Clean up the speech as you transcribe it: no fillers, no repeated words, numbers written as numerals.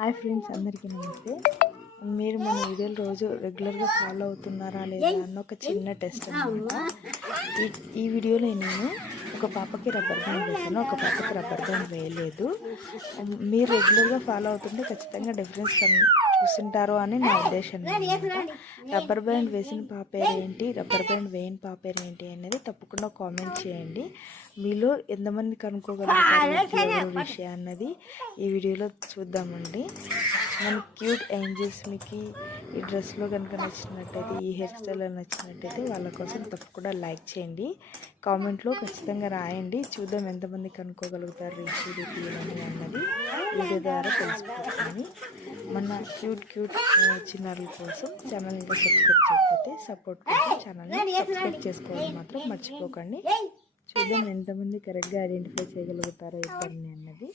Hi friends, అందరికీ నమస్తే. మీరు మన వీడియోలు రోజు రెగ్యులర్గా ఫాలో అవుతున్నారా లేదా అన్న ఒక చిన్న టెస్ట్ అన్నమాట. ఈ వీడియోలో నేను ఒక పాపకి రబ్బర్ బ్యాండ్ వేసాను, ఒక పాపకి రబ్బర్ బ్యాండ్ వేయలేదు. మీరు రెగ్యులర్గా ఫాలో అవుతుంటే ఖచ్చితంగా డిఫరెన్స్ చూసింటారు అని నా ఉద్దేశం అన్నమాట. రబ్బర్ బ్యాండ్ వేసిన పాప ఏంటి, రబ్బర్ బ్యాండ్ వేయని పాప ఏంటి అనేది తప్పకుండా కామెంట్ చేయండి. మీలో ఎంతమంది కనుక్కోగలుగుతారు విషయం అన్నది ఈ వీడియోలో చూద్దామండి. మన క్యూట్ ఏంజల్స్ మీకు ఈ డ్రెస్లో కనుక నచ్చినట్టయితే, ఈ హెయిర్ స్టైల్ నచ్చినట్టయితే వాళ్ళ కోసం తప్పకుండా లైక్ చేయండి, కామెంట్లో ఖచ్చితంగా రాయండి. చూద్దాం ఎంతమంది కనుక్కోగలుగుతారు రిషి అన్నది వీడియో ద్వారా తెలుసుకుంటుంది. మన క్యూట్ చిన్నారుల కోసం ఛానల్ ఇంకా సబ్స్క్రైబ్ చేయకపోతే సపోర్ట్ కోసం ఛానల్ని సబ్స్క్రైబ్ చేసుకోవడం మాత్రం మర్చిపోకండి. చూద్దాం ఎంతమంది కరెక్ట్గా ఐడెంటిఫై చేయగలుగుతారో ఇద్దరిని అన్నది.